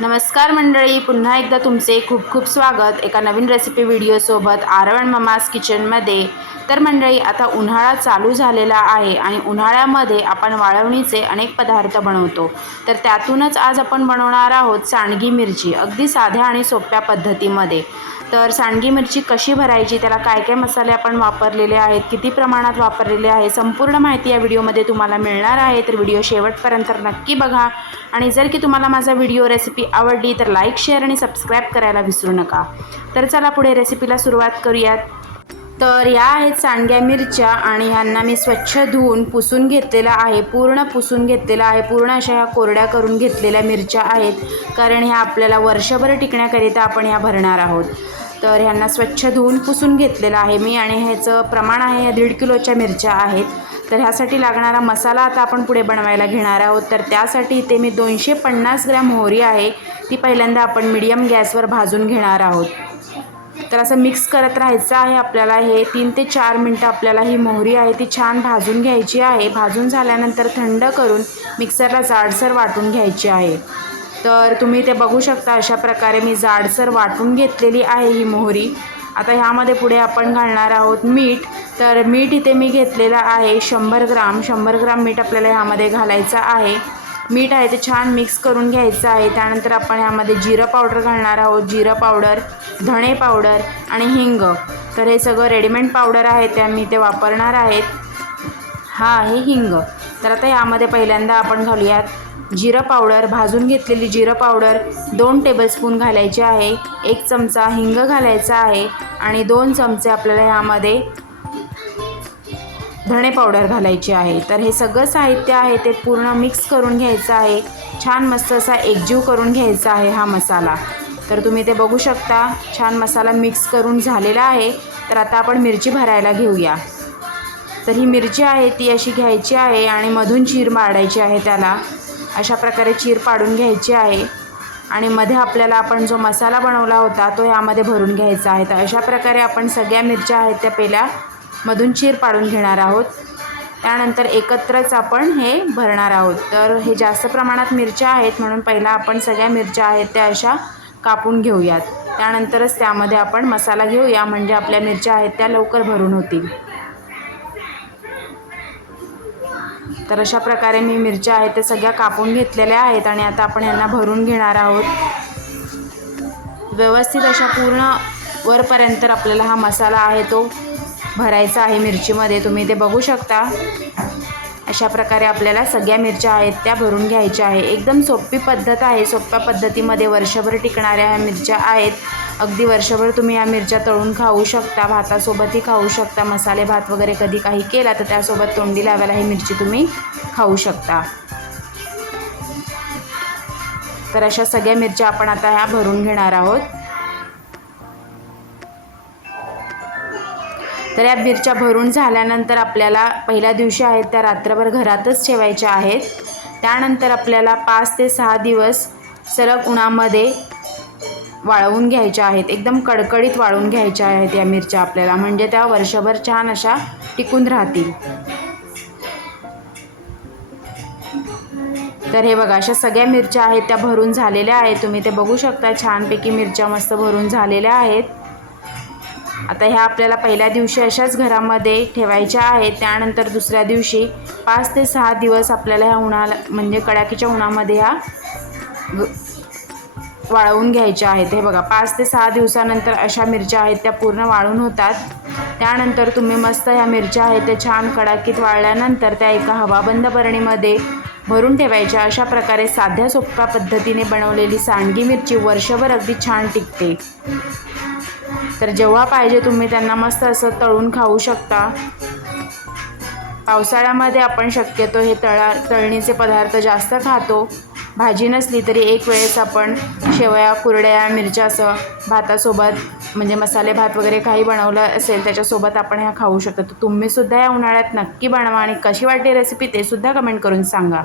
नमस्कार मंडळी पुन्हा एकदा तुमचे खूप खूप स्वागत एका नवीन रेसिपी व्हिडिओसोबत आरवण ममास किचनमध्ये तर मंडळी आता उन्हाळा चालू झालेला आहे आणि उन्हाळ्यामध्ये आपण वाळवणीचे अनेक पदार्थ बनवतो. तर त्यातूनच आज आपण बनवणार आहोत सांडगी मिरची अगदी साध्या आणि सोप्या पद्धतीमध्ये. तर सांडगी मिरची कशी भरायची त्याला काय काय मसाले आपण वापरलेले आहेत किती प्रमाणात वापरलेले आहे संपूर्ण माहिती या व्हिडिओमध्ये तुम्हाला मिळणार आहे. तर व्हिडिओ शेवटपर्यंत नक्की बघा. आणि जर की तुम्हाला माझा व्हिडिओ रेसिपी आवडली तर लाईक शेअर आणि सबस्क्राईब करायला विसरू नका. तर चला पुढे रेसिपीला सुरुवात करूयात. तर या आहेत सांडग्या मिरच्या आणि ह्यांना मी स्वच्छ धुवून पुसून घेतलेला आहे. पूर्ण पुसून घेतलेला आहे. पूर्ण अशा ह्या कोरड्या करून घेतलेल्या मिरच्या आहेत. कारण ह्या आपल्याला वर्षभर टिकण्याकरिता आपण ह्या भरणार आहोत. तर ह्यांना स्वच्छ धुवून पुसून घेतलेलं आहे मी आणि ह्याचं प्रमाण आहे ह्या दीड किलोच्या मिरच्या आहेत. तर ह्यासाठी लागणारा मसाला आता आपण पुढे बनवायला घेणार आहोत. तर त्यासाठी इथे मी दोनशे पन्नास ग्रॅम मोहरी आहे. ती पहिल्यांदा आपण मिडियम गॅसवर भाजून घेणार आहोत. तर असं मिक्स करत राहायचं आहे आपल्याला. हे तीन ते चार मिनटं आपल्याला ही मोहरी आहे ती छान भाजून घ्यायची आहे. भाजून झाल्यानंतर थंड करून मिक्सरला जाडसर वाटून घ्यायची आहे. तर तुम्ही ते बघू शकता अशा प्रकारे मी जाडसर वाटून घेतलेली आहे ही मोहरी. आता ह्यामध्ये पुढे आपण घालणार आहोत मीठ. तर मीठ इथे मी घेतलेलं आहे शंभर ग्राम. शंभर ग्राम मीठ आपल्याला ह्यामध्ये घालायचं आहे. मीठ आहे ते छान मिक्स करून घ्यायचं आहे. त्यानंतर आपण ह्यामध्ये जिरं पावडर घालणार आहोत. जिरं पावडर धणे पावडर आणि हिंग. तर हे सगळं रेडीमेड पावडर आहे त्या मी ते वापरणार आहेत. हा आहे हिंग. तर आता यामध्ये पहिल्यांदा आपण घालूयात जिरं पावडर भाजून घेतलेली जिरं पावडर दोन टेबलस्पून घालायची आहे. एक चमचा हिंग घालायचा आहे आणि दोन चमचे आपल्याला ह्यामध्ये धणे पावडर घालायची आहे. तर हे सगळं साहित्य आहे ते पूर्ण मिक्स करून घ्यायचं आहे. छान मस्त असा एकजीव करून घ्यायचा आहे हा मसाला. तर तुम्ही ते बघू शकता छान मसाला मिक्स करून झालेला आहे. तर आता आपण मिरची भरायला घेऊया. तर ही मिरची आहे ती अशी घ्यायची आहे आणि मधून चीर मारायची आहे त्याला. अशा प्रकारे चीर पाडून घ्यायची आहे. आणि मध्ये आपल्याला आपण जो मसाला बनवला होता तो यामध्ये भरून घ्यायचा आहे. तर अशा प्रकारे आपण सगळ्या मिरच्या आहेत त्या पहिल्या मधून चीर पाडून घेणार आहोत. त्यानंतर एकत्रच आपण हे भरणार आहोत. तर हे जास्त प्रमाणात मिरच्या आहेत म्हणून पहिला आपण सगळ्या मिरच्या आहेत त्या अशा कापून घेऊयात. त्यानंतरच त्यामध्ये आपण मसाला घेऊया म्हणजे आपल्या मिरच्या आहेत त्या लवकर भरून होतील. तर अशा प्रकारे मी मिरच्या आहेत त्या सगळ्या कापून घेतलेल्या आहेत आणि आता आपण यांना भरून घेणार आहोत. व्यवस्थित अशा पूर्ण वरपर्यंत आपल्याला हा मसाला आहे तो भरायचं आहे मिरचीमध्ये. तुम्ही ते बघू शकता. अशा प्रकारे आपल्याला सगळ्या मिरच्या आहेत त्या भरून घ्यायच्या आहे. एकदम सोपी पद्धत आहे. सोप्या पद्धतीमध्ये वर्षभर टिकणाऱ्या ह्या मिरच्या आहेत. अगदी वर्षभर तुम्ही या मिरच्या तळून खाऊ शकता भातासोबतही खाऊ शकता. मसाले भात वगैरे कधी काही केला तर त्यासोबत तोंडी लावायला ही मिरची तुम्ही खाऊ शकता. तर अशा सगळ्या मिरच्या आपण आता ह्या भरून घेणार आहोत. तर या मिरच्या भरून झाल्यानंतर आपल्याला पहिल्या दिवशी आहेत त्या रात्रभर घरातच ठेवायच्या आहेत. त्यानंतर आपल्याला पाच ते सहा दिवस सरक उन्हामध्ये वाळवून घ्यायच्या आहेत. एकदम कडकडीत वाळवून घ्यायच्या आहेत या मिरच्या आपल्याला. म्हणजे त्या वर्षभर छान अशा टिकून राहतील. तर हे बघा अशा सगळ्या मिरच्या आहेत त्या भरून झालेल्या आहेत. तुम्ही ते बघू शकता छानपैकी मिरच्या मस्त भरून झालेल्या आहेत. आता ह्या आपल्याला पहिल्या दिवशी अशाच घरामध्ये ठेवायच्या आहेत. त्यानंतर दुसऱ्या दिवशी पाच ते सहा दिवस आपल्याला ह्या उन्हाला म्हणजे कडाकीच्या उन्हामध्ये ह्या वाळवून घ्यायच्या आहेत. हे बघा पाच ते सहा दिवसानंतर अशा मिरच्या आहेत त्या पूर्ण वाळून होतात. त्यानंतर तुम्ही मस्त ह्या मिरच्या आहेत त्या छान कडाकीत वाळल्यानंतर त्या एका हवाबंद बरणीमध्ये भरून ठेवायच्या. अशा प्रकारे साध्या सोप्या पद्धतीने बनवलेली सांडगी मिरची वर्षभर अगदी छान टिकते. तर जेव्हा पाहिजे तुम्ही त्यांना मस्त असं तळून खाऊ शकता. पावसाळ्यामध्ये आपण शक्यतो हे तळा तळणीचे पदार्थ जास्त खातो. भाजी नसली तरी एक वेळेस आपण शेवया कुरड्या मिरच्या असं भातासोबत म्हणजे मसाले भात वगैरे काही बनवलं असेल त्याच्यासोबत आपण ह्या खाऊ शकतो. तर तुम्हीसुद्धा या उन्हाळ्यात नक्की बनवा आणि कशी वाटली रेसिपी ते सुद्धा कमेंट करून सांगा.